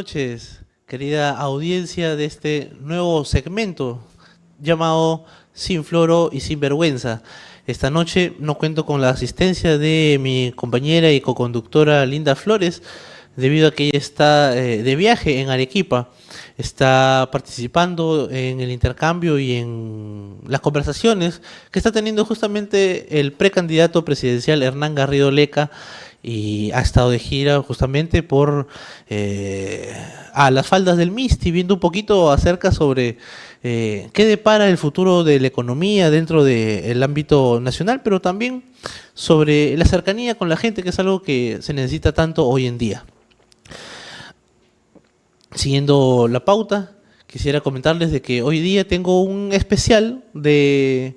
noches, querida audiencia de este nuevo segmento llamado Sin Floro y Sin Vergüenza. Esta noche no cuento con la asistencia de mi compañera y coconductora Linda Flores, debido a que ella está de viaje en Arequipa. Está participando en el intercambio y en las conversaciones que está teniendo justamente el precandidato presidencial Hernán Garrido Leca, y ha estado de gira justamente por a las faldas del Misti, viendo un poquito acerca sobre qué depara el futuro de la economía dentro del ámbito nacional, pero también sobre la cercanía con la gente, que es algo que se necesita tanto hoy en día. Siguiendo la pauta, quisiera comentarles de que hoy día tengo un especial de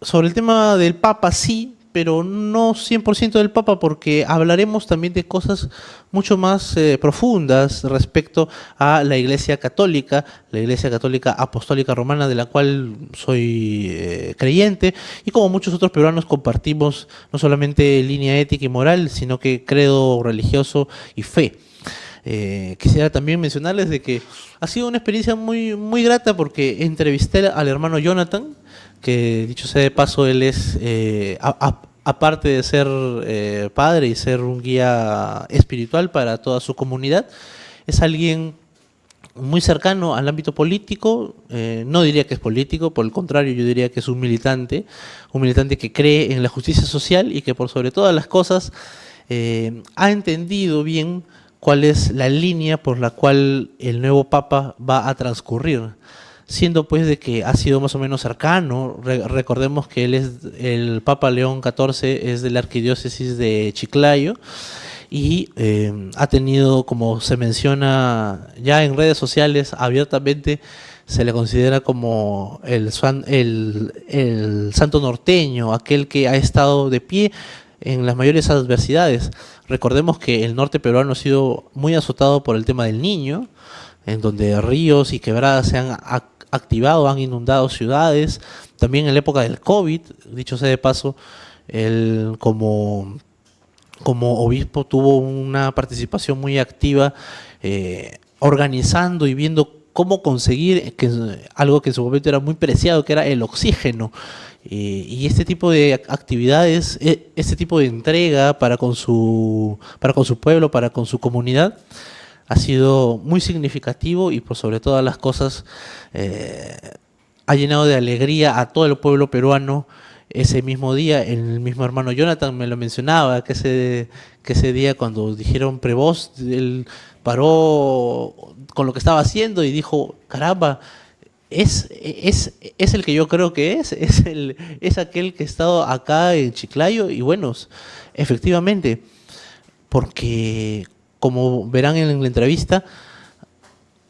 sobre el tema del Papa, sí, pero no 100% del Papa, porque hablaremos también de cosas mucho más profundas respecto a la Iglesia Católica Apostólica Romana, de la cual soy creyente, y como muchos otros peruanos compartimos no solamente línea ética y moral, sino que credo religioso y fe. Quisiera también mencionarles de que ha sido una experiencia muy grata, porque entrevisté al hermano Jonathan, que dicho sea de paso, él es, aparte de ser padre y ser un guía espiritual para toda su comunidad, es alguien muy cercano al ámbito político. No diría que es político, por el contrario, yo diría que es un militante que cree en la justicia social y que por sobre todas las cosas ha entendido bien cuál es la línea por la cual el nuevo Papa va a transcurrir, siendo pues de que ha sido más o menos cercano. Recordemos que él es el Papa León XIV, es de la arquidiócesis de Chiclayo, y ha tenido, como se menciona ya en redes sociales abiertamente, se le considera como el santo norteño, aquel que ha estado de pie en las mayores adversidades. Recordemos que el norte peruano ha sido muy azotado por el tema del Niño, en donde ríos y quebradas se han activado, han inundado ciudades. También en la época del COVID, dicho sea de paso, él como obispo tuvo una participación muy activa, organizando y viendo cómo conseguir algo que en su momento era muy preciado, que era el oxígeno. Y este tipo de actividades, este tipo de entrega para con su pueblo, para con su comunidad, ha sido muy significativo, y por sobre todas las cosas ha llenado de alegría a todo el pueblo peruano. Ese mismo día, el mismo hermano Jonathan me lo mencionaba, que ese día, cuando dijeron Prevost, él paró con lo que estaba haciendo y dijo: caramba, es el que yo creo que es aquel que ha estado acá en Chiclayo. Y bueno, efectivamente, porque como verán en la entrevista,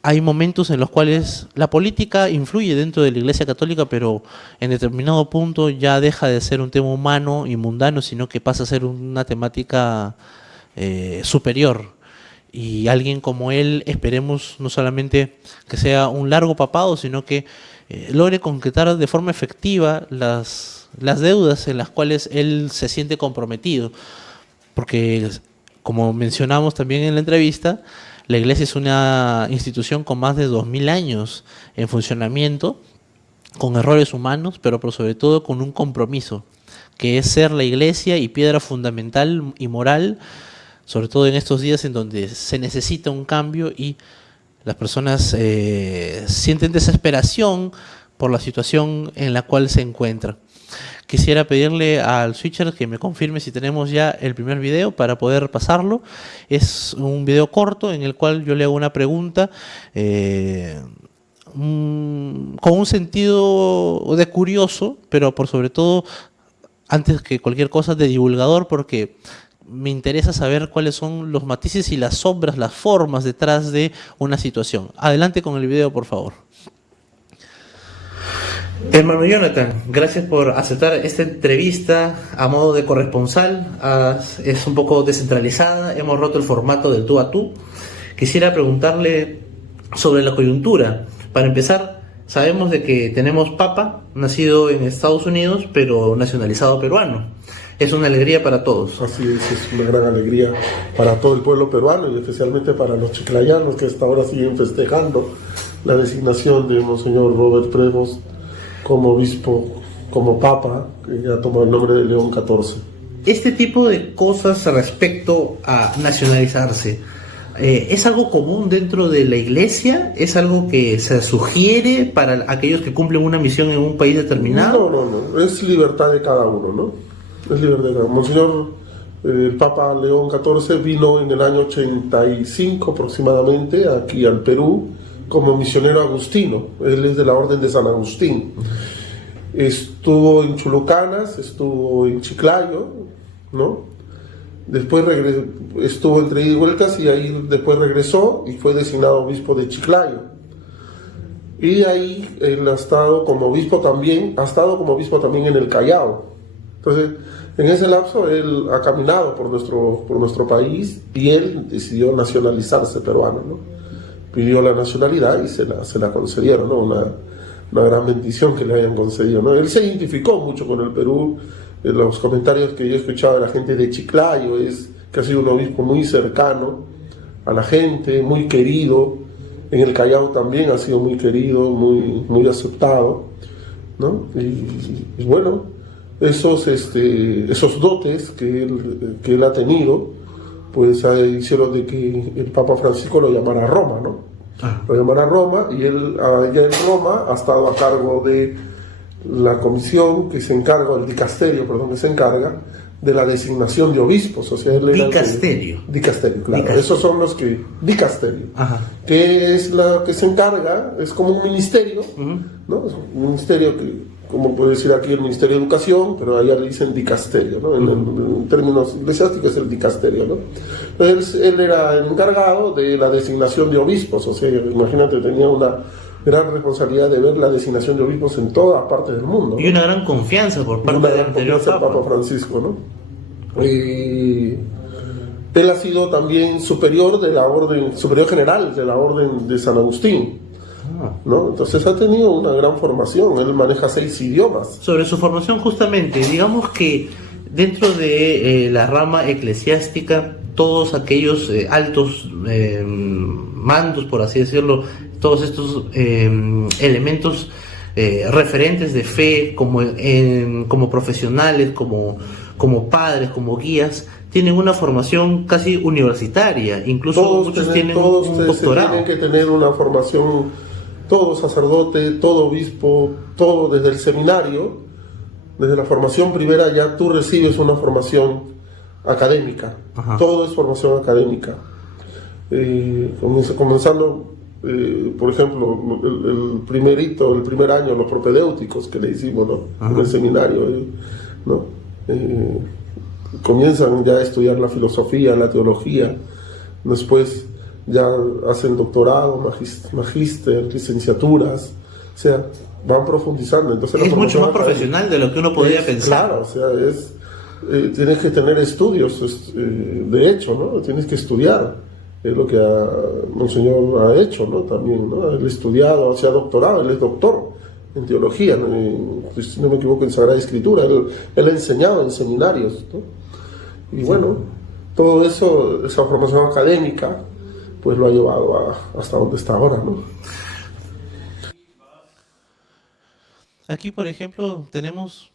hay momentos en los cuales la política influye dentro de la Iglesia Católica, pero en determinado punto ya deja de ser un tema humano y mundano, sino que pasa a ser una temática superior. Y alguien como él, esperemos no solamente que sea un largo papado, sino que logre concretar de forma efectiva las deudas en las cuales él se siente comprometido. Porque, como mencionamos también en la entrevista, la Iglesia es una institución con más de 2000 años en funcionamiento, con errores humanos, pero por sobre todo con un compromiso, que es ser la Iglesia y piedra fundamental y moral, sobre todo en estos días en donde se necesita un cambio y las personas sienten desesperación por la situación en la cual se encuentran. Quisiera pedirle al switcher que me confirme si tenemos ya el primer video para poder pasarlo. Es un video corto en el cual yo le hago una pregunta con un sentido de curioso, pero por sobre todo, antes que cualquier cosa, de divulgador, porque me interesa saber cuáles son los matices y las sombras, las formas detrás de una situación. Adelante con el video, por favor. Hermano Jonathan, gracias por aceptar esta entrevista a modo de corresponsal. Es un poco descentralizada, hemos roto el formato del tú a tú. Quisiera preguntarle sobre la coyuntura. Para empezar, sabemos de que tenemos papa, nacido en Estados Unidos, pero nacionalizado peruano. es una alegría para todos. Así es una gran alegría para todo el pueblo peruano y especialmente para los chiclayanos que hasta ahora siguen festejando la designación de Monseñor Robert Prevost como obispo, como papa, que ya tomó el nombre de León XIV. Este tipo de cosas respecto a nacionalizarse, ¿es algo común dentro de la iglesia? ¿Es algo que se sugiere para aquellos que cumplen una misión en un país determinado? No, es libertad de cada uno, ¿no? Es libertad de cada uno. Monseñor, el Papa León XIV vino en el año 85 aproximadamente aquí al Perú como misionero agustino. Él es de la Orden de San Agustín. Estuvo en Chulucanas, estuvo en Chiclayo, ¿no? Después estuvo entre ida y vueltas y ahí después regresó y fue designado obispo de Chiclayo. Y ahí él ha estado como obispo también en el Callao. Entonces, en ese lapso él ha caminado por nuestro país y él decidió nacionalizarse peruano, ¿no? Pidió la nacionalidad y se la concedieron, ¿no? Una gran bendición que le hayan concedido, ¿no? Él se identificó mucho con el Perú. Los comentarios que yo he escuchado de la gente de Chiclayo es que ha sido un obispo muy cercano a la gente, muy querido. En el Callao también ha sido muy querido, muy aceptado, ¿no? Y bueno, esos dotes que él ha tenido, pues hicieron de que el Papa Francisco lo llamara a Roma, ¿no? Lo llamara a Roma y él allá en Roma ha estado a cargo de la comisión que se encarga, el dicasterio, perdón, que se encarga de la designación de obispos. O sea, Dicasterio, claro. Dicasterio. Esos son los que... Dicasterio. Ajá. Que es la que se encarga, es como un ministerio, ¿no? Es un ministerio que, como puede decir aquí el Ministerio de Educación, pero allá le dicen dicasterio, ¿no? En términos eclesiásticos es el dicasterio, ¿no? Entonces él era el encargado de la designación de obispos. O sea, imagínate, tenía una gran responsabilidad de ver la designación de obispos en toda parte del mundo, ¿no? Y una gran confianza por parte del anterior Papa Francisco, ¿no? Y él ha sido también superior general de la Orden de San Agustín, ¿no? Entonces ha tenido una gran formación. Él maneja 6 idiomas. Sobre su formación, justamente, digamos que dentro de la rama eclesiástica, todos aquellos altos mandos, por así decirlo, todos estos elementos referentes de fe, como profesionales, como padres, como guías, tienen una formación casi universitaria, incluso muchos tienen un doctorado. Tienen que tener una formación, todo sacerdote, todo obispo, todo desde el seminario, desde la formación primera ya tú recibes una formación académica. Ajá. Todo es formación académica. Comenzando, por ejemplo, el primer año, los propedéuticos que le hicimos, ¿no? En el seminario, ¿no? Comienzan ya a estudiar la filosofía, la teología, después ya hacen doctorado, magíster, licenciaturas, o sea, van profundizando. Entonces, es mucho más profesional de lo que uno podría pensar. Claro, o sea, tienes que tener estudios, de hecho, ¿no? Tienes que estudiar, es lo que Monseñor ha hecho, ¿no? También, ¿no? Él ha estudiado, se ha doctorado, él es doctor en teología, si no me equivoco, en Sagrada Escritura. Él ha enseñado en seminarios, ¿no? Y bueno, todo eso, esa formación académica, pues lo ha llevado hasta donde está ahora, ¿no? Aquí, por ejemplo, tenemos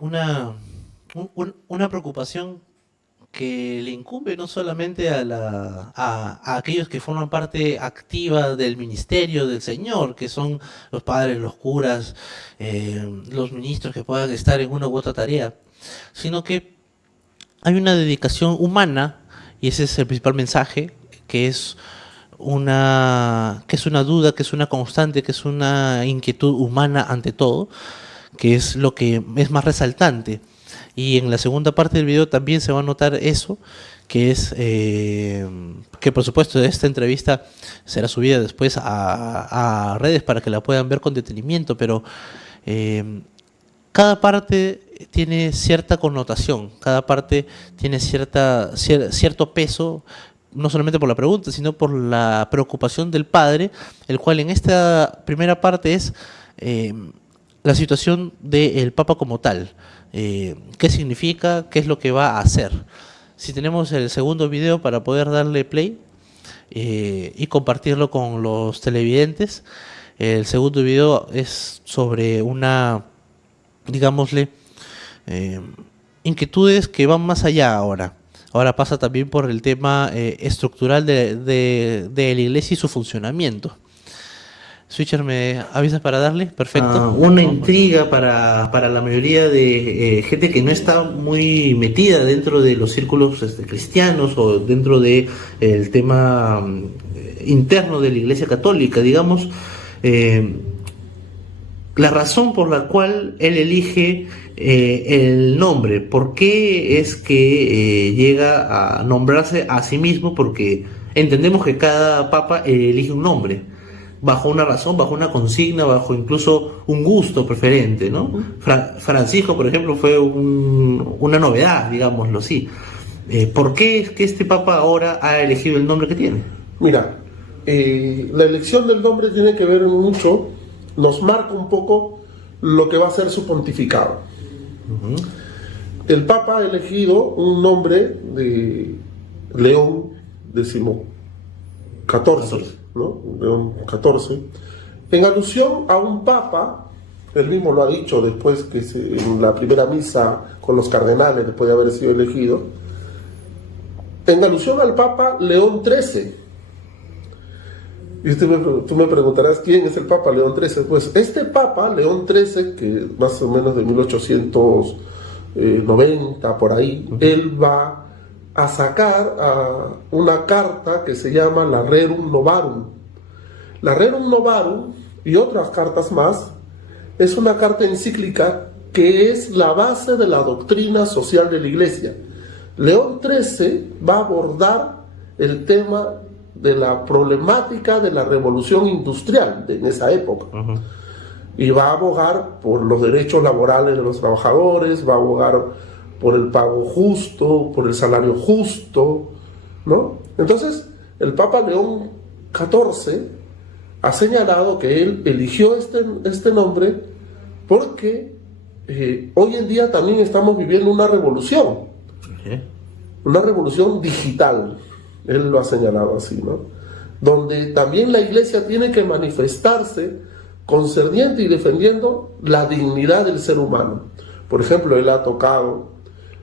una preocupación que le incumbe no solamente a aquellos que forman parte activa del ministerio del Señor, que son los padres, los curas, los ministros que puedan estar en una u otra tarea, sino que hay una dedicación humana, y ese es el principal mensaje, que es una duda, que es una constante, que es una inquietud humana ante todo, que es lo que es más resaltante. Y en la segunda parte del video también se va a notar eso, que es que por supuesto esta entrevista será subida después a redes para que la puedan ver con detenimiento, pero cada parte tiene cierta connotación, cada parte tiene cierto peso, no solamente por la pregunta, sino por la preocupación del padre, el cual en esta primera parte es la situación del Papa como tal. ¿Qué significa? ¿Qué es lo que va a hacer? Si tenemos el segundo video para poder darle play y compartirlo con los televidentes. El segundo video es sobre una, digámosle, inquietudes que van más allá ahora. Ahora pasa también por el tema estructural de la iglesia y su funcionamiento. Switcher, ¿me avisas para darle? Perfecto. Una intriga para la mayoría de gente que no está muy metida dentro de los círculos cristianos o dentro de el tema interno de la Iglesia Católica, digamos. La razón por la cual él elige el nombre, ¿por qué es que llega a nombrarse a sí mismo? Porque entendemos que cada papa elige un nombre, bajo una razón, bajo una consigna, bajo incluso un gusto preferente, ¿no? Francisco, por ejemplo, fue una novedad, digámoslo así. ¿Por qué es que este papa ahora ha elegido el nombre que tiene? Mira, la elección del nombre tiene que ver mucho, nos marca un poco lo que va a ser su pontificado. El Papa ha elegido un nombre de León XIV, ¿no? León XIV, en alusión a un Papa, él mismo lo ha dicho después que en la primera misa con los cardenales, después de haber sido elegido, en alusión al Papa León XIII. Y tú me preguntarás, ¿quién es el Papa León XIII? Pues este Papa, León XIII, que más o menos de 1890, por ahí, él va a sacar una carta que se llama la Rerum Novarum. La Rerum Novarum y otras cartas más es una carta encíclica que es la base de la doctrina social de la Iglesia. León XIII va a abordar el tema de la problemática de la revolución industrial en esa época. Y va a abogar por los derechos laborales de los trabajadores, va a abogar por el pago justo, por el salario justo, ¿no? Entonces, el Papa León XIV ha señalado que él eligió este nombre porque hoy en día también estamos viviendo una revolución digital. Él lo ha señalado así, ¿no? Donde también la Iglesia tiene que manifestarse concerniente y defendiendo la dignidad del ser humano. Por ejemplo, él ha tocado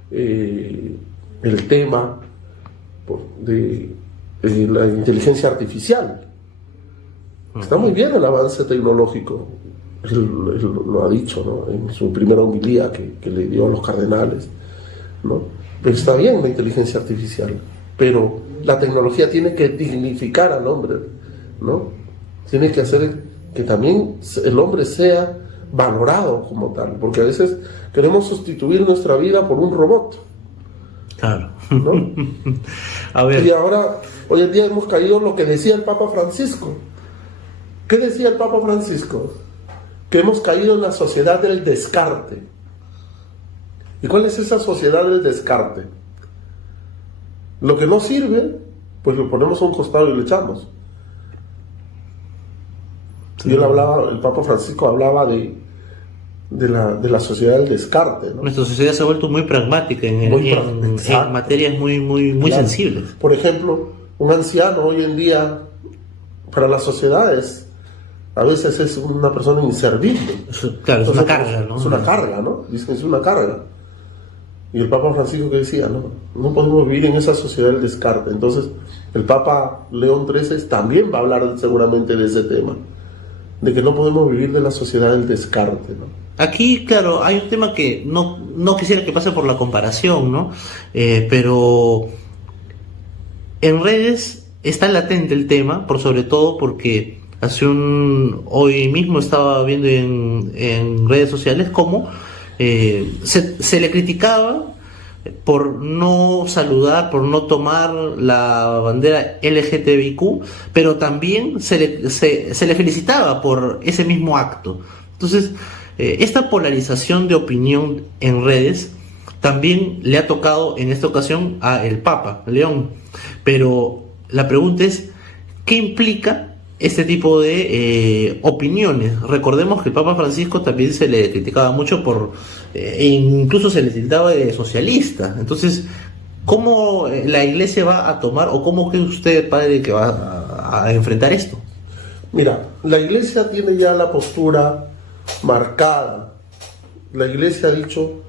el tema de la inteligencia artificial. Está muy bien el avance tecnológico, él lo ha dicho, ¿no? En su primera homilía que le dio a los cardenales, ¿no? Pero está bien la inteligencia artificial, pero la tecnología tiene que dignificar al hombre, ¿no? Tiene que hacer que también el hombre sea valorado como tal, porque a veces queremos sustituir nuestra vida por un robot. Claro. ¿No? A ver. Y ahora, hoy en día hemos caído en lo que decía el Papa Francisco. ¿Qué decía el Papa Francisco? Que hemos caído en la sociedad del descarte. ¿Y cuál es esa sociedad del descarte? Lo que no sirve, pues lo ponemos a un costado y lo echamos. Sí. El Papa Francisco hablaba de la sociedad del descarte, ¿no? Nuestra sociedad se ha vuelto muy pragmática en materias muy claro. sensibles. Por ejemplo, un anciano hoy en día, para la sociedad a veces es una persona inservible. Claro, es una carga, ¿no? Es una carga, ¿no? Dicen que es una carga. Y el Papa Francisco que decía, no podemos vivir en esa sociedad del descarte. Entonces, el Papa León XIII también va a hablar seguramente de ese tema, de que no podemos vivir de la sociedad del descarte, ¿no? Aquí, claro, hay un tema que no quisiera que pase por la comparación, ¿no? Pero en redes está latente el tema, por sobre todo porque hoy mismo estaba viendo en redes sociales cómo se le criticaba por no saludar, por no tomar la bandera LGTBIQ, pero también se le felicitaba por ese mismo acto. Entonces, esta polarización de opinión en redes también le ha tocado en esta ocasión a el Papa León. Pero la pregunta es, ¿qué implica este tipo de opiniones. Recordemos que el Papa Francisco también se le criticaba mucho e incluso se le tildaba de socialista. Entonces, ¿cómo la Iglesia va a tomar, o cómo cree usted, padre, que va a enfrentar esto? Mira, la Iglesia tiene ya la postura marcada. La Iglesia ha dicho,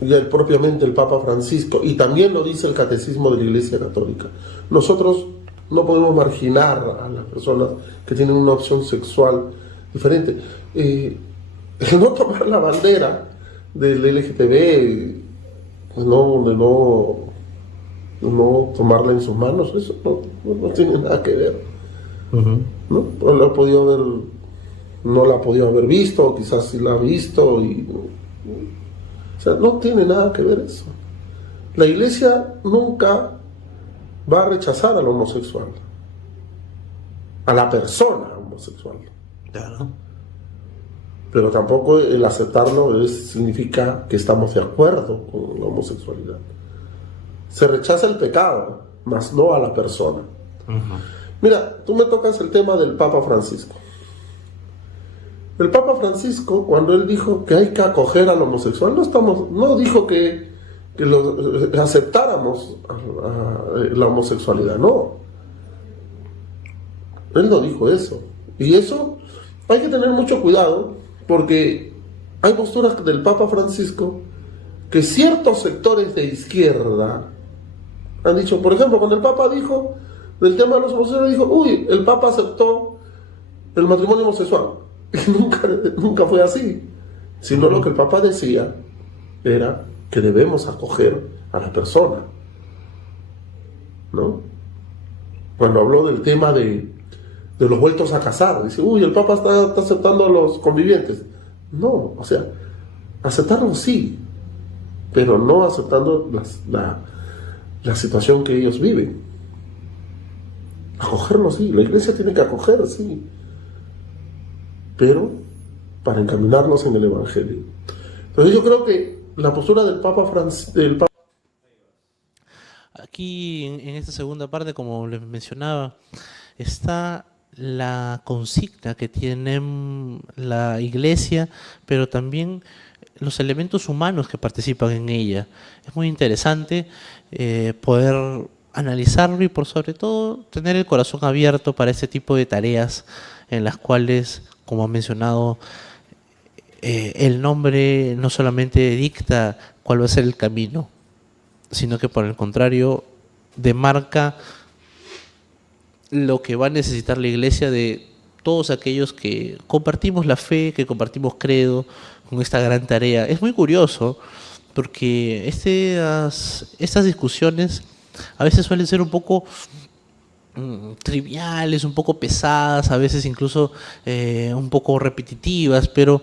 ya propiamente el Papa Francisco, y también lo dice el Catecismo de la Iglesia Católica, nosotros no podemos marginar a las personas que tienen una opción sexual diferente. El no tomar la bandera del LGTB, no tomarla en sus manos, eso no tiene nada que ver. Uh-huh. ¿No? No la ha podido haber visto, o quizás sí la ha visto, o sea, no tiene nada que ver eso. La Iglesia nunca va a rechazar al homosexual, a la persona homosexual. Claro. Pero tampoco el aceptarlo significa que estamos de acuerdo con la homosexualidad. Se rechaza el pecado, mas no a la persona. Uh-huh. Mira, tú me tocas el tema del Papa Francisco. El Papa Francisco, cuando él dijo que hay que acoger al homosexual, no dijo que aceptáramos la homosexualidad, no. Él no dijo eso. Y eso hay que tener mucho cuidado, porque hay posturas del Papa Francisco que ciertos sectores de izquierda han dicho. Por ejemplo, cuando el Papa dijo del tema de los homosexuales, dijo, uy, el Papa aceptó el matrimonio homosexual. Y nunca fue así. Sino lo que el Papa decía era que debemos acoger a la persona, ¿no? Cuando habló del tema de los vueltos a casar, dice, uy, el Papa está aceptando a los convivientes. No, o sea, aceptarlo sí, pero no aceptando la situación que ellos viven. Acogerlo sí, la Iglesia tiene que acoger, sí, pero para encaminarnos en el Evangelio. Entonces yo creo que la postura del Papa Aquí en esta segunda parte, como les mencionaba, está la consigna que tiene la Iglesia, pero también los elementos humanos que participan en ella. Es muy interesante poder analizarlo y, por sobre todo, tener el corazón abierto para este tipo de tareas en las cuales, como ha mencionado, el nombre no solamente dicta cuál va a ser el camino, sino que por el contrario demarca lo que va a necesitar la Iglesia de todos aquellos que compartimos la fe, que compartimos credo con esta gran tarea. Es muy curioso porque estas discusiones a veces suelen ser un poco triviales, un poco pesadas, a veces incluso un poco repetitivas, pero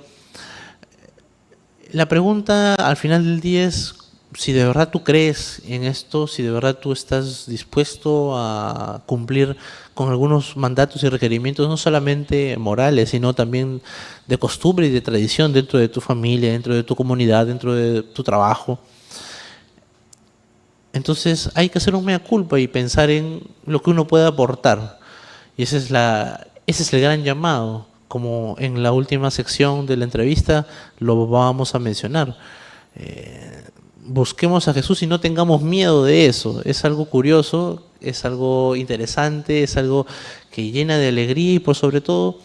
la pregunta al final del día es si de verdad tú crees en esto, si de verdad tú estás dispuesto a cumplir con algunos mandatos y requerimientos, no solamente morales, sino también de costumbre y de tradición dentro de tu familia, dentro de tu comunidad, dentro de tu trabajo. Entonces hay que hacer un mea culpa y pensar en lo que uno puede aportar. Y ese es el gran llamado, como en la última sección de la entrevista lo vamos a mencionar. Busquemos a Jesús y no tengamos miedo de eso. Es algo curioso, es algo interesante, es algo que llena de alegría y por sobre todo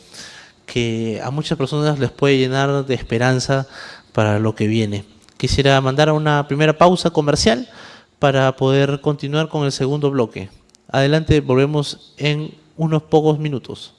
que a muchas personas les puede llenar de esperanza para lo que viene. Quisiera mandar a una primera pausa comercial para poder continuar con el segundo bloque. Adelante, volvemos en unos pocos minutos.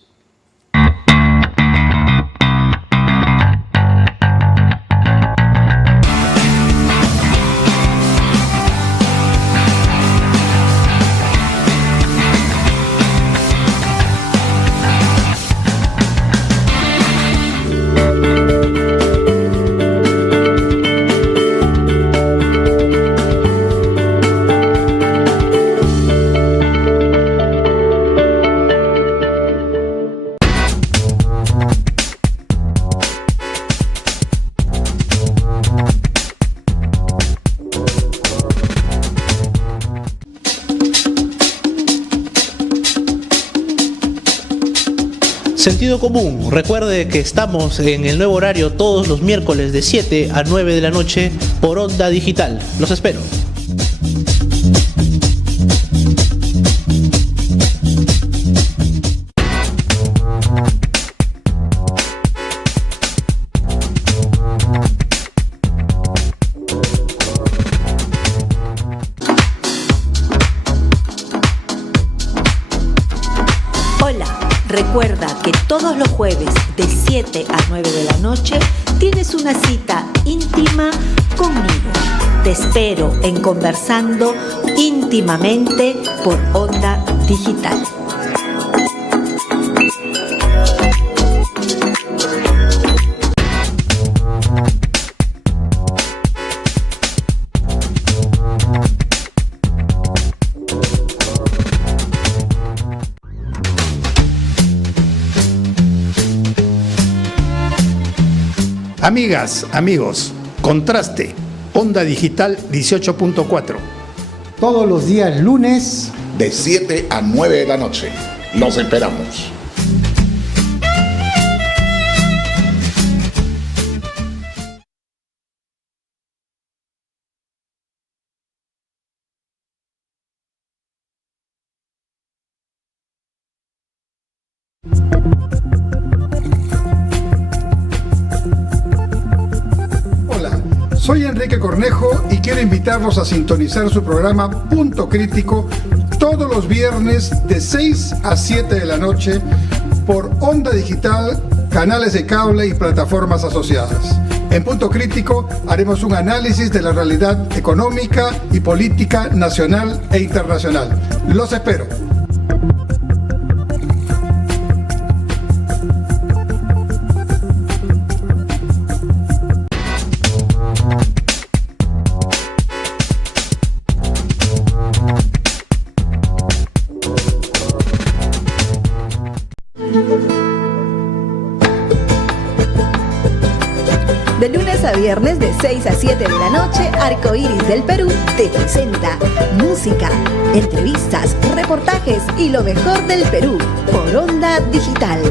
Sentido común, recuerde que estamos en el nuevo horario todos los miércoles de 7 a 9 de la noche por Onda Digital. Los espero. Recuerda que todos los jueves de 7 a 9 de la noche tienes una cita íntima conmigo. Te espero en Conversando Íntimamente por Onda Digital. Amigas, amigos, Contraste, Onda Digital 18.4. Todos los días lunes de 7 a 9 de la noche. Los esperamos. Soy Enrique Cornejo y quiero invitarlos a sintonizar su programa Punto Crítico todos los viernes de 6 a 7 de la noche por Onda Digital, canales de cable y plataformas asociadas. En Punto Crítico haremos un análisis de la realidad económica y política nacional e internacional. Los espero. De lunes a viernes de 6 a 7 de la noche, Arcoíris del Perú te presenta música, entrevistas, reportajes y lo mejor del Perú por Onda Digital.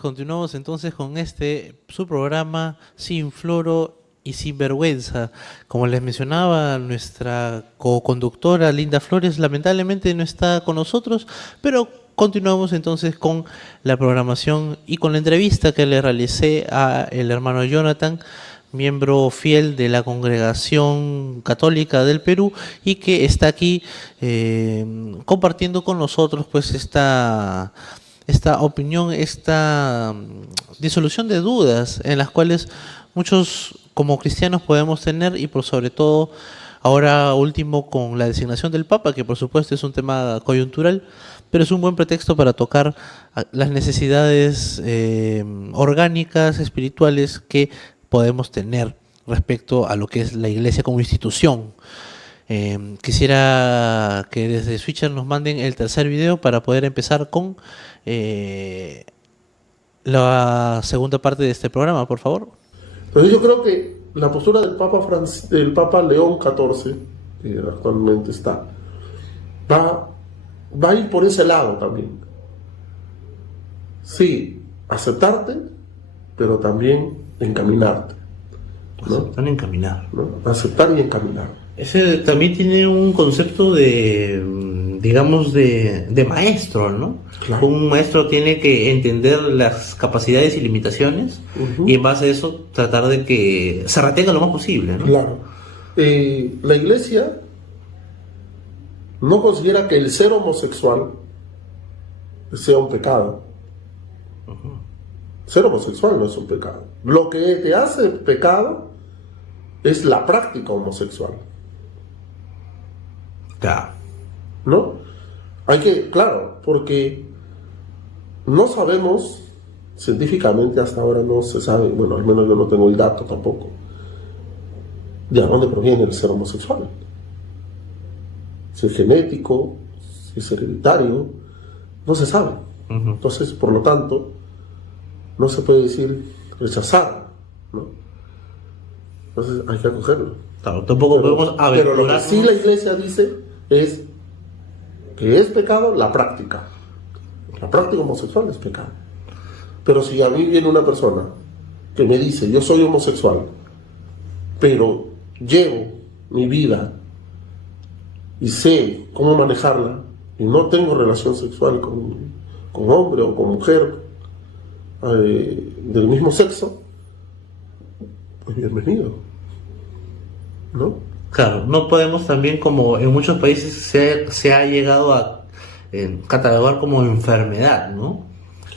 Continuamos entonces con su programa Sin Floro y Sin Vergüenza. Como les mencionaba, nuestra co-conductora Linda Flores lamentablemente no está con nosotros, pero continuamos entonces con la programación y con la entrevista que le realicé a el hermano Jonathan, miembro fiel de la Congregación Católica del Perú y que está aquí compartiendo con nosotros pues esta opinión, esta disolución de dudas en las cuales muchos como cristianos podemos tener y por sobre todo ahora último con la designación del Papa, que por supuesto es un tema coyuntural, pero es un buen pretexto para tocar las necesidades orgánicas, espirituales que podemos tener respecto a lo que es la Iglesia como institución. Quisiera que desde Switcher nos manden el tercer video para poder empezar con la segunda parte de este programa, por favor. Pero yo creo que la postura del Papa León XIV, que actualmente está, va a ir por ese lado también. Sí, aceptarte, pero también encaminarte, ¿no? Aceptar y encaminar, ¿no? Aceptar y encaminar. Ese también tiene un concepto de, digamos, de maestro, ¿no? Claro. Un maestro tiene que entender las capacidades y limitaciones y en base a eso tratar de que se retenga lo más posible, ¿no? Claro. La Iglesia no considera que el ser homosexual sea un pecado, Ser homosexual no es un pecado. Lo que te hace pecado es la práctica homosexual. Claro. ¿No? Hay que, claro, porque no sabemos, científicamente hasta ahora no se sabe, bueno, al menos yo no tengo el dato tampoco, de dónde proviene el ser homosexual. Si es genético, si es hereditario, no se sabe. Entonces, por lo tanto, no se puede decir rechazar, ¿no? Entonces hay que acogerlo. Claro, tampoco podemos pero lo que sí la iglesia dice es que es pecado la práctica. La práctica homosexual es pecado. Pero si a mí viene una persona que me dice, yo soy homosexual, pero llevo mi vida y sé cómo manejarla, y no tengo relación sexual con hombre o con mujer del mismo sexo, pues bienvenido, ¿no? Claro, no podemos también, como en muchos países se ha llegado a catalogar como enfermedad, ¿no?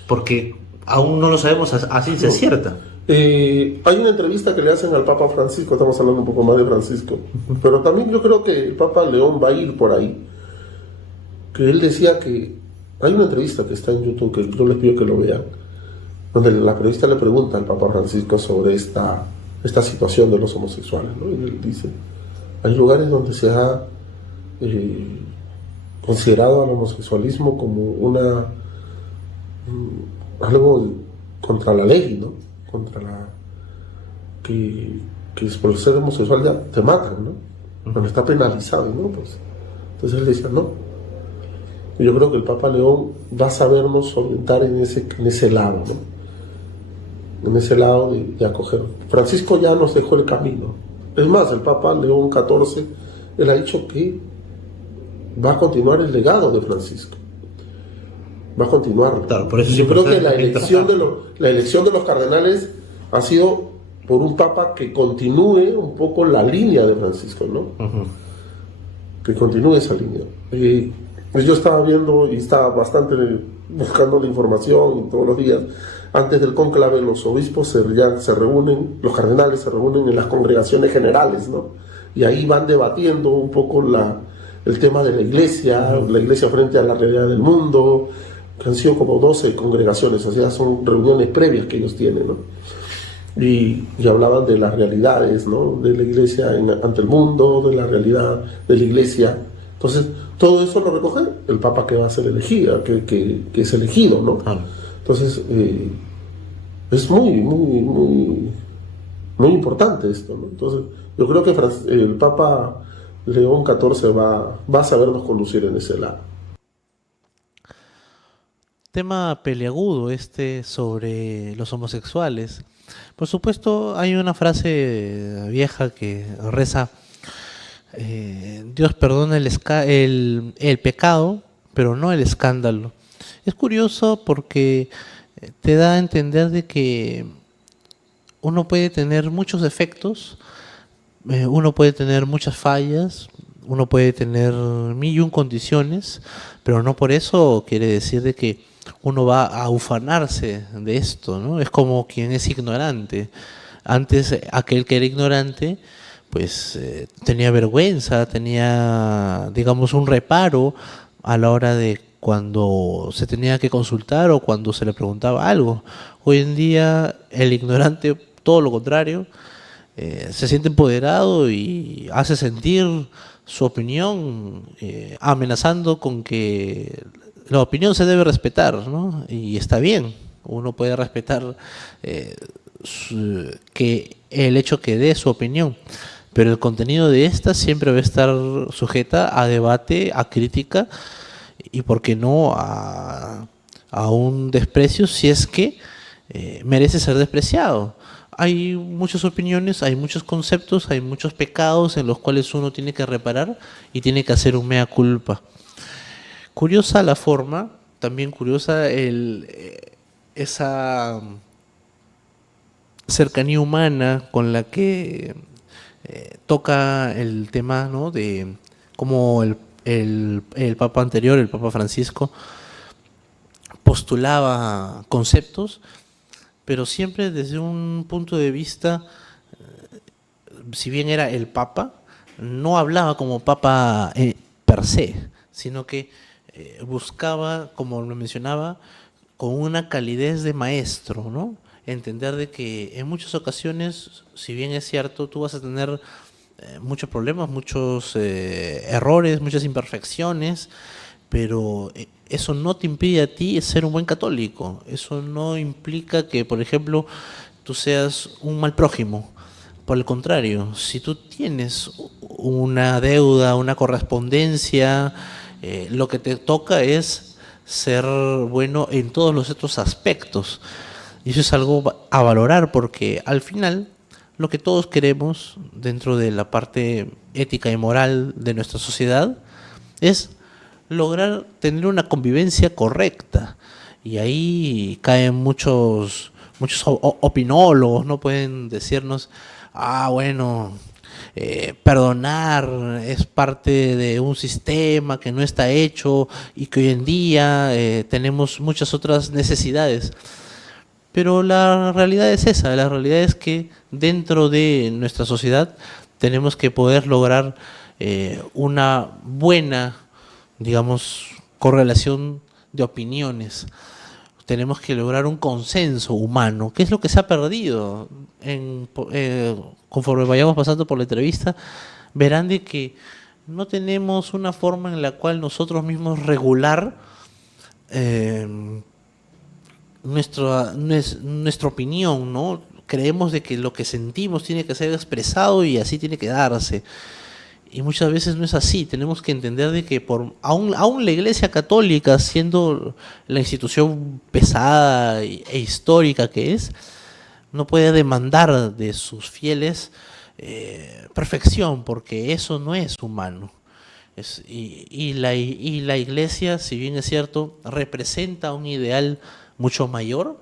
Porque aún no lo sabemos a ciencia cierta. Hay una entrevista que le hacen al Papa Francisco, estamos hablando un poco más de Francisco, pero también yo creo que el Papa León va a ir por ahí, que él decía que hay una entrevista que está en YouTube, que yo les pido que lo vean, donde la periodista le pregunta al Papa Francisco sobre esta situación de los homosexuales, ¿no? Y él dice, hay lugares donde se ha considerado al homosexualismo como algo contra la ley, ¿no? Contra que por ser homosexual ya te matan, ¿no? Cuando está penalizado, ¿no? Pues, entonces él decía, no. Y yo creo que el Papa León va a sabernos orientar en ese lado, ¿no? En ese lado de acoger. Francisco ya nos dejó el camino. Es más, el Papa León XIV, él ha dicho que va a continuar el legado de Francisco. Va a continuar. Claro, por eso yo creo que la elección de los cardenales ha sido por un Papa que continúe un poco la línea de Francisco, ¿no? Que continúe esa línea. Pues yo estaba viendo y estaba bastante buscando la información y todos los días. Antes del cónclave los obispos se reúnen, los cardenales se reúnen en las congregaciones generales, ¿no? Y ahí van debatiendo un poco el tema de la iglesia frente a la realidad del mundo, que han sido como 12 congregaciones, o sea, son reuniones previas que ellos tienen, ¿no? Y hablaban de las realidades, ¿no? De la iglesia ante el mundo, de la realidad de la iglesia. Entonces, todo eso lo recoge el Papa que va a ser elegido, que es elegido, ¿no? Entonces, es muy importante esto, ¿no? Entonces, yo creo que el Papa León XIV va a sabernos conducir en ese lado. Tema peliagudo sobre los homosexuales. Por supuesto, hay una frase vieja que reza: Dios perdona el pecado, pero no el escándalo. Es curioso porque te da a entender de que uno puede tener muchos defectos, uno puede tener muchas fallas, uno puede tener mil y un condiciones, pero no por eso quiere decir de que uno va a ufanarse de esto, ¿no? Es como quien es ignorante. Antes, aquel que era ignorante, pues tenía vergüenza, tenía, digamos, un reparo a la hora de cuando se tenía que consultar o cuando se le preguntaba algo. Hoy en día el ignorante, todo lo contrario, se siente empoderado y hace sentir su opinión, amenazando con que la opinión se debe respetar, ¿no? Y está bien, uno puede respetar que el hecho que dé su opinión, pero el contenido de esta siempre va a estar sujeta a debate, a crítica y, por qué no, a un desprecio si es que merece ser despreciado. Hay muchas opiniones, hay muchos conceptos, hay muchos pecados en los cuales uno tiene que reparar y tiene que hacer un mea culpa. Curiosa la forma, también curiosa esa cercanía humana con la que toca el tema, ¿no? De cómo el Papa anterior, el Papa Francisco, postulaba conceptos, pero siempre desde un punto de vista, si bien era el Papa, no hablaba como Papa per se, sino que buscaba, como lo mencionaba, con una calidez de maestro, ¿no? Entender de que en muchas ocasiones, si bien es cierto, tú vas a tener muchos problemas, muchos errores, muchas imperfecciones, pero eso no te impide a ti ser un buen católico. Eso no implica que, por ejemplo, tú seas un mal prójimo. Por el contrario, si tú tienes una deuda, una correspondencia, lo que te toca es ser bueno en todos los otros aspectos. Y eso es algo a valorar, porque al final lo que todos queremos dentro de la parte ética y moral de nuestra sociedad es lograr tener una convivencia correcta. Y ahí caen muchos opinólogos, ¿no? Pueden decirnos, bueno, perdonar es parte de un sistema que no está hecho y que hoy en día tenemos muchas otras necesidades. Pero la realidad es esa, la realidad es que dentro de nuestra sociedad tenemos que poder lograr una buena, digamos, correlación de opiniones. Tenemos que lograr un consenso humano, que es lo que se ha perdido. Conforme vayamos pasando por la entrevista, verán de que no tenemos una forma en la cual nosotros mismos regular nuestra opinión, ¿no? Creemos de que lo que sentimos tiene que ser expresado y así tiene que darse. Y muchas veces no es así. Tenemos que entender de que aún la Iglesia Católica, siendo la institución pesada e histórica que es, no puede demandar de sus fieles perfección, porque eso no es humano. Y la Iglesia, si bien es cierto, representa un ideal mucho mayor,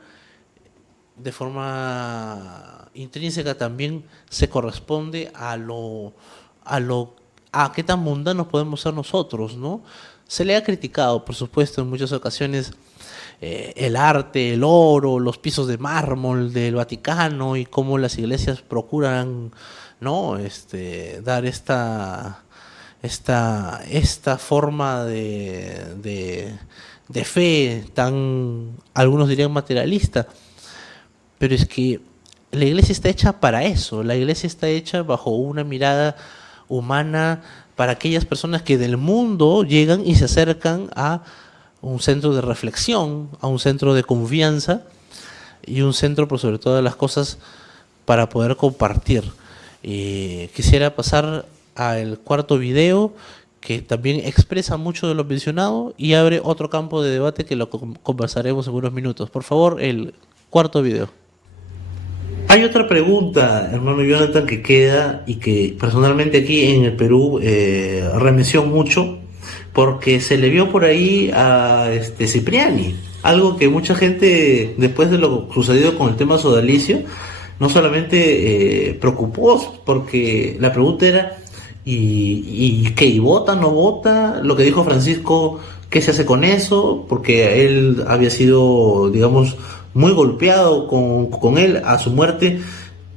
de forma intrínseca también se corresponde a qué tan mundanos podemos ser nosotros, ¿no? Se le ha criticado, por supuesto, en muchas ocasiones el arte, el oro, los pisos de mármol del Vaticano y cómo las iglesias procuran, ¿no? Dar esta forma de fe tan, algunos dirían materialista, pero es que la iglesia está hecha para eso. La iglesia está hecha bajo una mirada humana para aquellas personas que del mundo llegan y se acercan a un centro de reflexión, a un centro de confianza y un centro, por sobre todas las cosas, para poder compartir. Quisiera pasar al cuarto video, que también expresa mucho de lo mencionado y abre otro campo de debate que lo conversaremos en unos minutos. Por favor, el cuarto video. Hay otra pregunta, hermano Jonathan, que queda y que personalmente aquí en el Perú remeció mucho, porque se le vio por ahí a Cipriani, algo que mucha gente, después de lo sucedido con el tema sodalicio, no solamente preocupó, porque la pregunta era ¿y qué? ¿Y vota, no vota? Lo que dijo Francisco, ¿qué se hace con eso? Porque él había sido, digamos, muy golpeado con él a su muerte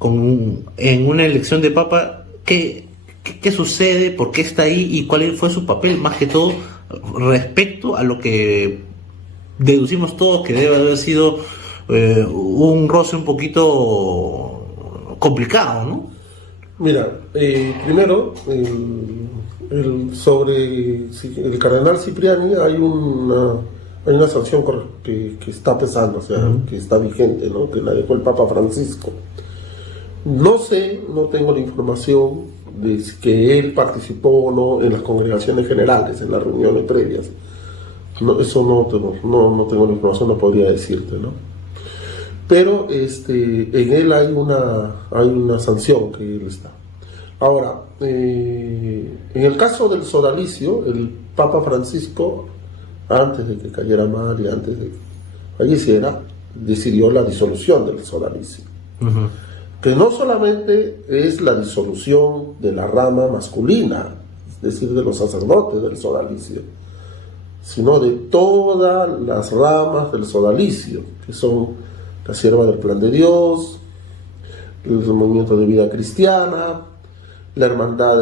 en una elección de papa. ¿Qué sucede? ¿Por qué está ahí? ¿Y cuál fue su papel? Más que todo respecto a lo que deducimos todos que debe haber sido un roce un poquito complicado, ¿no? Mira, primero, sobre el cardenal Cipriani hay una sanción que está pesando, o sea, que está vigente, ¿no? Que la dejó el Papa Francisco. No sé, no tengo la información de que él participó o no en las congregaciones generales, en las reuniones previas. No, eso no tengo la información, no podría decirte, ¿no? Pero en él hay una sanción que él está. Ahora, en el caso del sodalicio, el Papa Francisco, antes de que cayera mal y antes de que falleciera, decidió la disolución del sodalicio. Que no solamente es la disolución de la rama masculina, es decir, de los sacerdotes del sodalicio, sino de todas las ramas del sodalicio, que son la Sierva del Plan de Dios, el movimiento de vida cristiana, la hermandad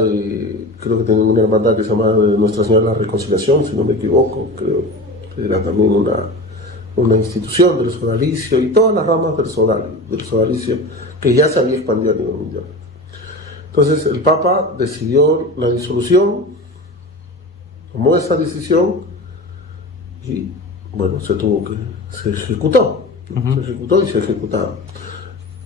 creo que tienen una hermandad que se llama de Nuestra Señora de la Reconciliación, si no me equivoco, creo que era también una institución del sodalicio, y todas las ramas del sodalicio, que ya se había expandido a nivel mundial. Entonces el Papa decidió la disolución, tomó esa decisión y bueno, se ejecutó, y se ejecutaba.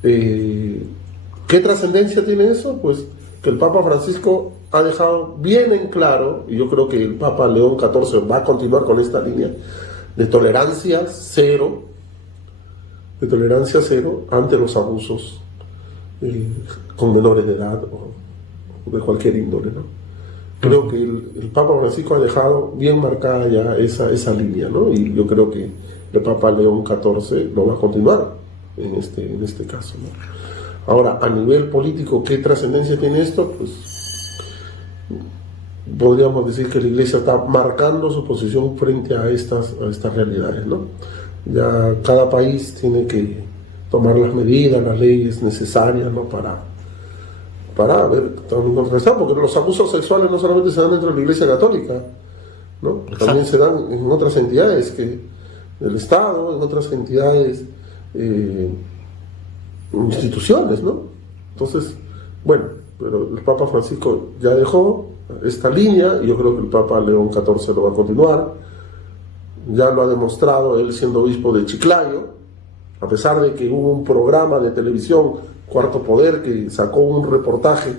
¿Qué trascendencia tiene eso? Pues que el Papa Francisco ha dejado bien en claro, y yo creo que el Papa León XIV va a continuar con esta línea de tolerancia cero ante los abusos con menores de edad o de cualquier índole, ¿no? Creo que el Papa Francisco ha dejado bien marcada ya esa línea, ¿no? Y yo creo que el Papa León XIV lo va a continuar en este caso, ¿no? Ahora, a nivel político, ¿qué trascendencia tiene esto? Pues podríamos decir que la Iglesia está marcando su posición frente a estas realidades, ¿no? Ya cada país tiene que tomar las medidas, las leyes necesarias, ¿no? para ver, contrarrestar, porque los abusos sexuales no solamente se dan dentro de la Iglesia Católica, ¿no? También se dan en otras entidades del Estado, en otras entidades, instituciones, ¿no? Entonces, bueno, pero el Papa Francisco ya dejó esta línea, y yo creo que el Papa León XIV lo va a continuar. Ya lo ha demostrado él siendo obispo de Chiclayo, a pesar de que hubo un programa de televisión, Cuarto Poder, que sacó un reportaje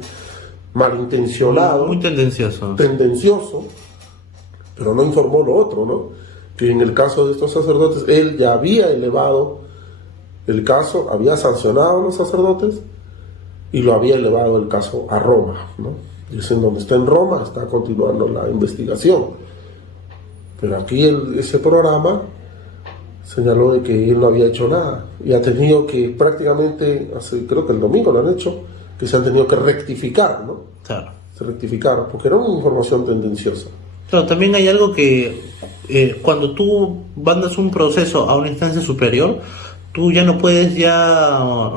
malintencionado, muy tendencioso, pero no informó lo otro, ¿no? Que en el caso de estos sacerdotes, él ya había elevado el caso, había sancionado a los sacerdotes y lo había elevado el caso a Roma, ¿no? Dicen, donde está en Roma está continuando la investigación. Pero aquí ese programa señaló de que él no había hecho nada y ha tenido que prácticamente, creo que el domingo lo han hecho, que se han tenido que rectificar, ¿no? Claro. Se rectificaron, porque era una información tendenciosa. Claro, también hay algo que cuando tú mandas un proceso a una instancia superior, tú ya no puedes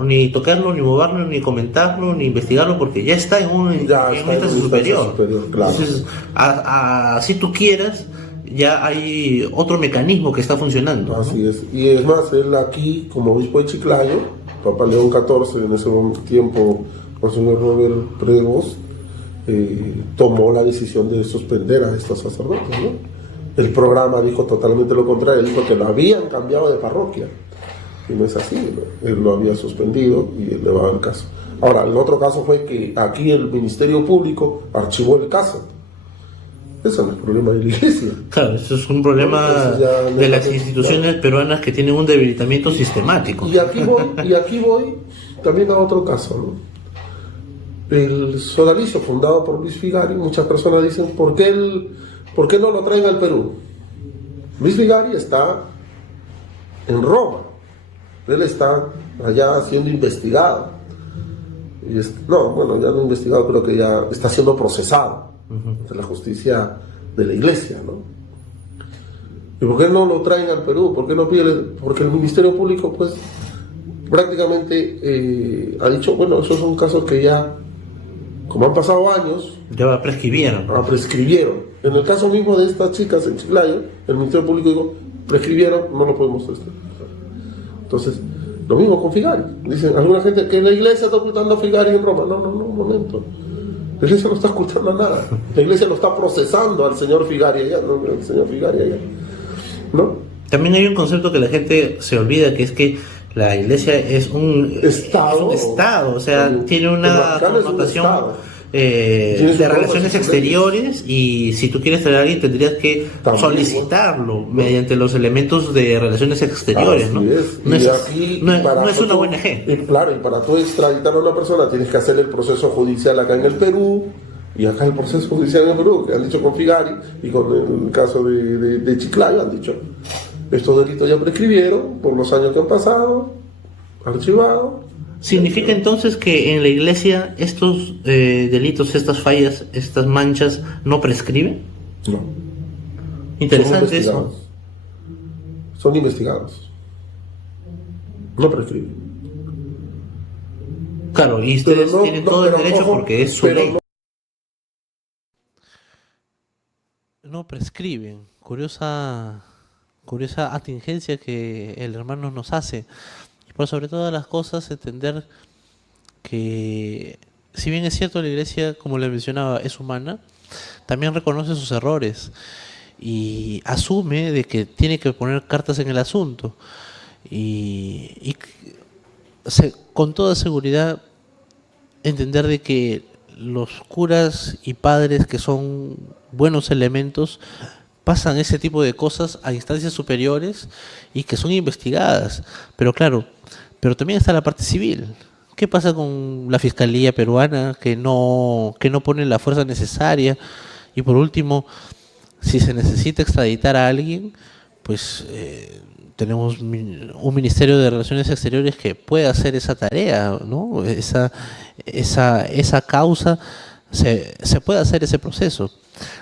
ni tocarlo, ni moverlo, ni comentarlo, ni investigarlo, porque ya está en una instancia superior. Claro. Entonces, si tú quieras, ya hay otro mecanismo que está funcionando, ¿no? Así es. Y es más, él aquí, como obispo de Chiclayo, Papa León XIV, en ese tiempo, Monseñor Robert Prevost, tomó la decisión de suspender a estos sacerdotes, ¿no? El programa dijo totalmente lo contrario, dijo que lo habían cambiado de parroquia. Y no es así, ¿no? Él lo había suspendido y él le va a dar el caso. Ahora, el otro caso fue que aquí el Ministerio Público archivó el caso. Ese no es el problema de la Iglesia. Claro, eso es un problema de las instituciones peruanas que tienen un debilitamiento sistemático. Y aquí voy también a otro caso, ¿no? El sodalicio fundado por Luis Figari, muchas personas dicen, ¿por qué no lo traen al Perú? Luis Figari está en Roma. Él está allá siendo investigado. Ya no investigado, creo que ya está siendo procesado ante la justicia de la Iglesia, ¿no? ¿Y por qué no lo traen al Perú? ¿Por qué no piden? Porque el Ministerio Público, pues, prácticamente ha dicho, bueno, esos son casos que ya, como han pasado años, ya prescribieron. Prescribieron. En el caso mismo de estas chicas en Chiclayo, el Ministerio Público dijo, prescribieron, no lo podemos hacer. Entonces, lo mismo con Figari. Dicen alguna gente que la Iglesia está ocultando a Figari en Roma. No, un momento. La Iglesia no está ocultando nada. La Iglesia lo está procesando al señor Figari allá, ¿no? También hay un concepto que la gente se olvida, que es que la Iglesia es un Estado, o sea, tiene una connotación de relaciones exteriores, y si tú quieres traer a alguien tendrías que solicitarlo mediante los elementos de relaciones exteriores, ¿no? No es una ONG. Y claro, y para tú extraditar a una persona tienes que hacer el proceso judicial acá en el Perú, y acá el proceso judicial en el Perú, que han dicho con Figari, y con el caso de Chiclayo, han dicho, estos delitos ya prescribieron por los años que han pasado, archivado. ¿Significa entonces que en la Iglesia estos delitos, estas fallas, estas manchas no prescriben? No. Interesante eso. Son investigados. No prescriben. Claro, y ustedes tienen todo el derecho porque es su ley. No prescriben. Curiosa atingencia que el hermano nos hace. Y por sobre todas las cosas, entender que, si bien es cierto, la iglesia, como le mencionaba, es humana, también reconoce sus errores y asume de que tiene que poner cartas en el asunto. Y con toda seguridad entender de que los curas y padres que son buenos elementos pasan ese tipo de cosas a instancias superiores y que son investigadas. Pero claro, pero también está la parte civil. ¿Qué pasa con la Fiscalía peruana que no pone la fuerza necesaria? Y por último, si se necesita extraditar a alguien, pues tenemos un Ministerio de Relaciones Exteriores que puede hacer esa tarea, ¿no? Esa causa, se puede hacer ese proceso.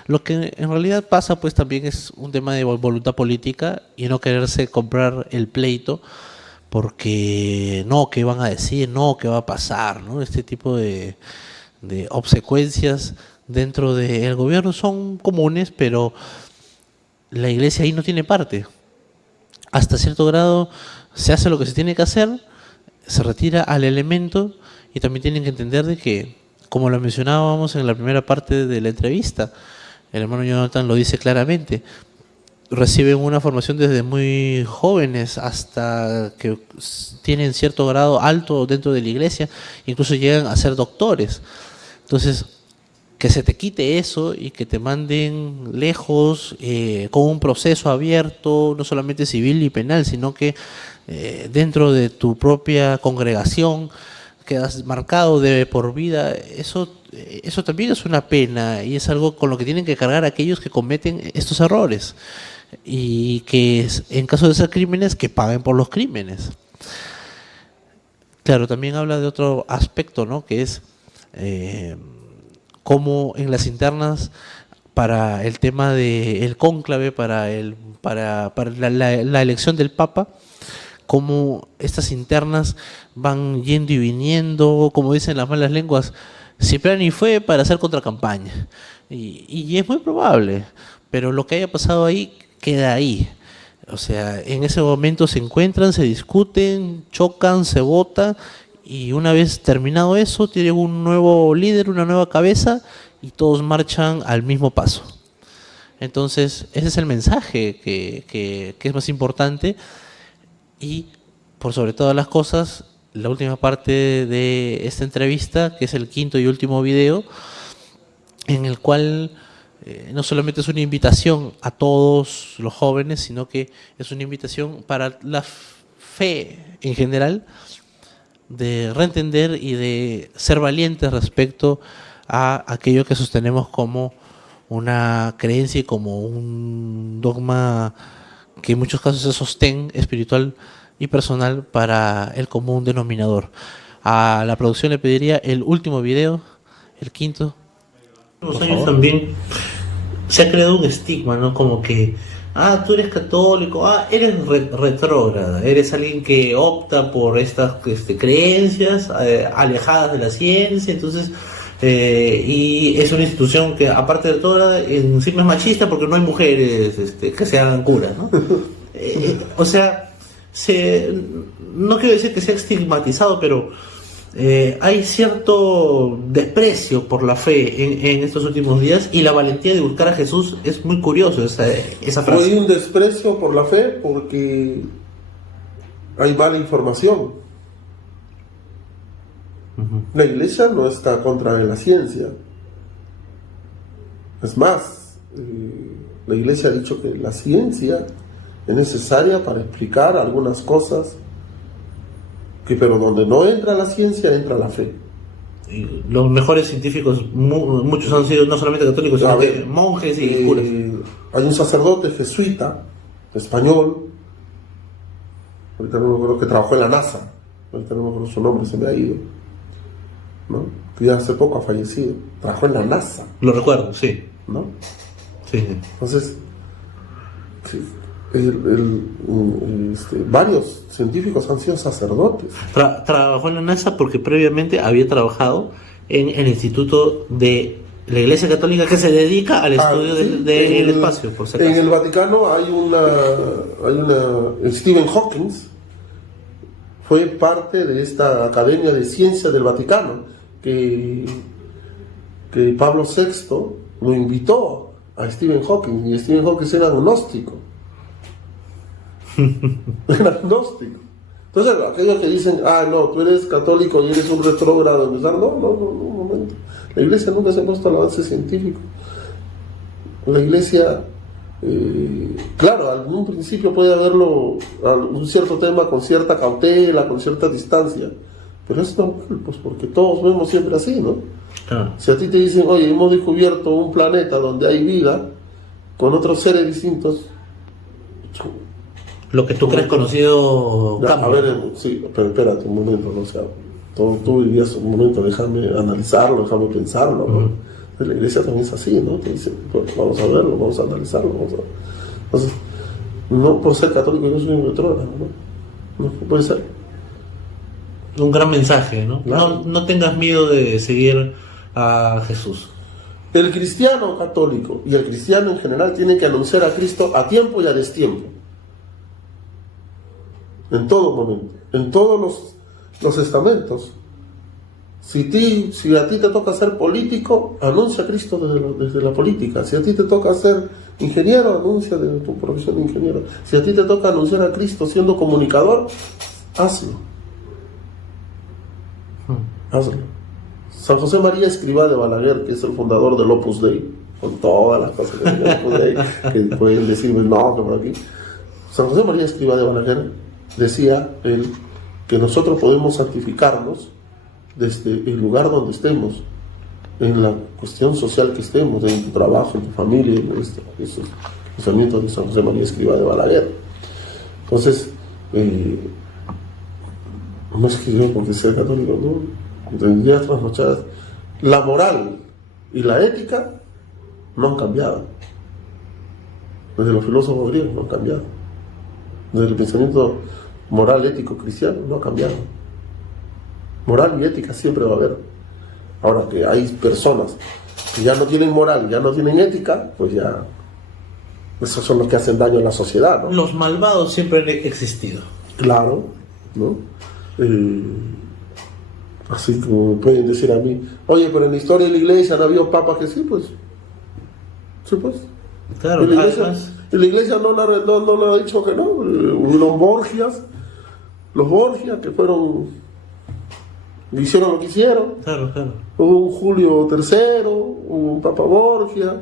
Lo que en realidad pasa pues también es un tema de voluntad política y no quererse comprar el pleito porque no, ¿qué van a decir? No, ¿qué va a pasar? ¿No? Este tipo de obsecuencias dentro del gobierno son comunes, pero la iglesia ahí no tiene parte. Hasta cierto grado se hace lo que se tiene que hacer, se retira al elemento y también tienen que entender de que, como lo mencionábamos en la primera parte de la entrevista, el hermano Jonathan lo dice claramente, reciben una formación desde muy jóvenes hasta que tienen cierto grado alto dentro de la iglesia, incluso llegan a ser doctores. Entonces, que se te quite eso y que te manden lejos con un proceso abierto, no solamente civil y penal, sino que dentro de tu propia congregación quedas marcado de por vida, eso también es una pena y es algo con lo que tienen que cargar aquellos que cometen estos errores y que en caso de ser crímenes, que paguen por los crímenes. Claro, también habla de otro aspecto, ¿no? Que es cómo en las internas para el tema del cónclave, para la elección del Papa, cómo estas internas van yendo y viniendo, como dicen las malas lenguas, Cipriani fue para hacer contracampaña. Y es muy probable, pero lo que haya pasado ahí queda ahí. O sea, en ese momento se encuentran, se discuten, chocan, se vota, y una vez terminado eso, tienen un nuevo líder, una nueva cabeza, y todos marchan al mismo paso. Entonces, ese es el mensaje que es más importante. Y, por sobre todas las cosas, la última parte de esta entrevista, que es el quinto y último video, en el cual no solamente es una invitación a todos los jóvenes, sino que es una invitación para la fe en general, de reentender y de ser valientes respecto a aquello que sostenemos como una creencia y como un dogma que en muchos casos es sostén espiritual y personal para el común denominador. A la producción le pediría el último video, el quinto. En los años también se ha creado un estigma, ¿no? Como que, tú eres católico, eres retrógrada, eres alguien que opta por estas creencias alejadas de la ciencia, entonces, y es una institución que, aparte de retrógrada, encima es machista porque no hay mujeres que se hagan curas, ¿no? O sea, no quiero decir que sea estigmatizado, pero hay cierto desprecio por la fe en estos últimos días, y la valentía de buscar a Jesús es muy curioso, esa frase. Hay un desprecio por la fe porque hay mala información. La iglesia no está contra la ciencia. Es más, la iglesia ha dicho que la ciencia es necesaria para explicar algunas cosas, pero donde no entra la ciencia, entra la fe. Y los mejores científicos, muchos han sido no solamente católicos, sino que monjes y curas. Hay un sacerdote jesuita, español, ahorita no me acuerdo, que trabajó en la NASA, ahorita no me acuerdo su nombre, se me ha ido, ¿no? Que ya hace poco ha fallecido, trabajó en la NASA. Lo recuerdo, sí. ¿No? Sí. Entonces, Sí. Varios científicos han sido sacerdotes. Trabajó en la NASA porque previamente había trabajado en el Instituto de la Iglesia Católica que se dedica al estudio del espacio, por si acaso. En el Vaticano hay una Stephen Hawking fue parte de esta Academia de Ciencias del Vaticano que Pablo VI lo invitó a Stephen Hawking, y Stephen Hawking era agnóstico. Era agnóstico. Entonces, aquellos que dicen, no, tú eres católico y eres un retrógrado, no, un momento. La Iglesia nunca se ha puesto al avance científico. La Iglesia, claro, en un principio puede haberlo, un cierto tema con cierta cautela, con cierta distancia, pero es normal, pues porque todos vemos siempre así, ¿no? Ah. Si a ti te dicen, oye, hemos descubierto un planeta donde hay vida, con otros seres distintos, lo que tú crees conocido cambia. A ver, sí, pero espérate un momento, ¿no? O sea, tú dirías un momento, déjame analizarlo, déjame pensarlo, ¿no? La Iglesia también es así, ¿no? Te dice, pues, vamos a verlo, vamos a analizarlo, Entonces, no por ser católico yo soy un retrógrado, ¿no? No puede ser. Un gran mensaje, ¿no? Claro. No tengas miedo de seguir a Jesús. El cristiano católico y el cristiano en general tiene que anunciar a Cristo a tiempo y a destiempo. En todo momento, en todos los estamentos. Si a ti te toca ser político, anuncia a Cristo desde la política. Si a ti te toca ser ingeniero, anuncia desde tu profesión de ingeniero. Si a ti te toca anunciar a Cristo siendo comunicador, hazlo. Hazlo. San José María Escrivá de Balaguer, que es el fundador del Opus Dei, con todas las cosas que tiene el Opus Dei, que pueden decirme, no, que por aquí. San José María Escrivá de Balaguer decía él que nosotros podemos santificarnos desde el lugar donde estemos, en la cuestión social que estemos, en tu trabajo, en tu familia, en esos pensamientos de San José María Escrivá de Balaguer. Entonces, no es que yo porque sea católico, no, tendría trasnochadas. La moral y la ética no han cambiado. Desde los filósofos griegos no han cambiado. Desde el pensamiento moral, ético, cristiano, no ha cambiado. Moral y ética siempre va a haber. Ahora que hay personas que ya no tienen moral, ya no tienen ética, pues ya esos son los que hacen daño a la sociedad, ¿no? Los malvados siempre han existido. Claro, ¿no? Así como me pueden decir a mí, oye, pero en la historia de la iglesia no había papas que sí, pues. Sí, pues. Claro, en la iglesia no le ha dicho que no. Hubo los Borgias que hicieron lo que hicieron. Claro. Hubo un Julio III, hubo un Papa Borgia,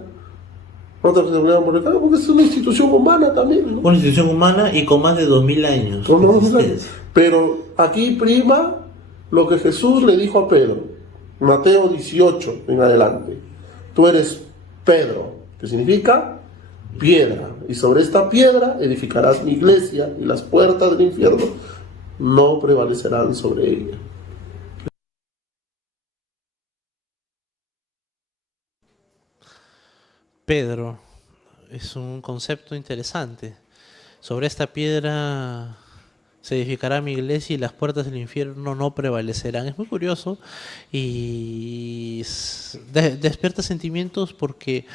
otros que se peleaban por el cargo, porque es una institución humana también, ¿no? Una institución humana y con más de 2000 años. Con 2000 años. Pero aquí prima lo que Jesús le dijo a Pedro, Mateo 18 en adelante. Tú eres Pedro, que significa piedra, y sobre esta piedra edificarás mi iglesia, y las puertas del infierno no prevalecerán sobre ella. Pedro, es un concepto interesante. Sobre esta piedra se edificará mi iglesia y las puertas del infierno no prevalecerán. Es muy curioso y despierta sentimientos porque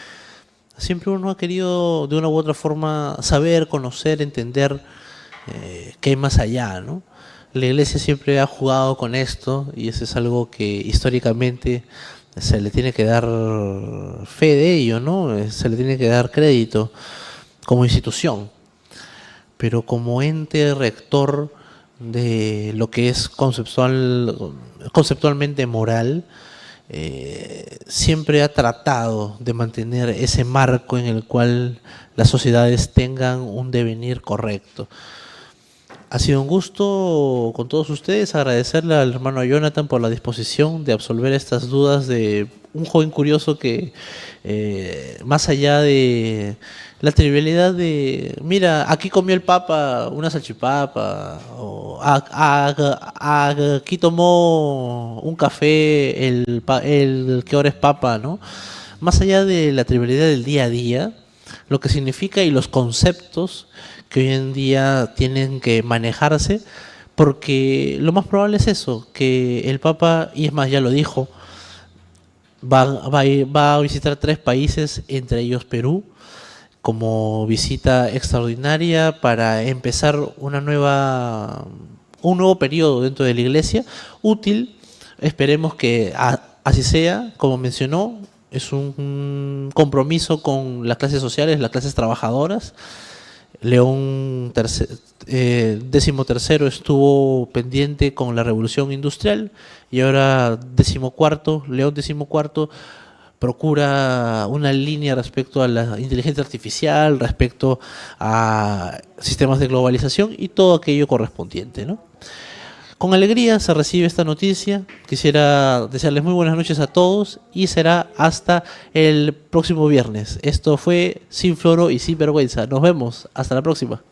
siempre uno ha querido de una u otra forma saber, conocer, entender qué hay más allá, ¿no? La iglesia siempre ha jugado con esto y eso es algo que históricamente se le tiene que dar fe de ello, ¿no? Se le tiene que dar crédito como institución, pero como ente rector de lo que es conceptualmente moral, siempre ha tratado de mantener ese marco en el cual las sociedades tengan un devenir correcto. Ha sido un gusto con todos ustedes, agradecerle al hermano Jonathan por la disposición de absolver estas dudas de un joven curioso que, más allá de la trivialidad de, mira, aquí comió el Papa una salchipapa, o aquí tomó un café el que ahora es Papa, ¿no? Más allá de la trivialidad del día a día, lo que significa y los conceptos que hoy en día tienen que manejarse, porque lo más probable es eso, que el Papa, y es más, ya lo dijo, va a visitar 3 países, entre ellos Perú, como visita extraordinaria para empezar un nuevo periodo dentro de la Iglesia, útil. Esperemos que así sea, como mencionó, es un compromiso con las clases sociales, las clases trabajadoras. León XIII estuvo pendiente con la Revolución Industrial y ahora León XIV procura una línea respecto a la inteligencia artificial, respecto a sistemas de globalización y todo aquello correspondiente, ¿no? Con alegría se recibe esta noticia. Quisiera desearles muy buenas noches a todos y será hasta el próximo viernes. Esto fue Sin Floro y Sin Vergüenza. Nos vemos. Hasta la próxima.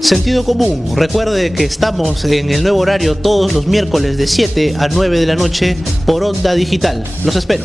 Sentido común, recuerde que estamos en el nuevo horario todos los miércoles de 7 a 9 de la noche por Onda Digital. Los espero.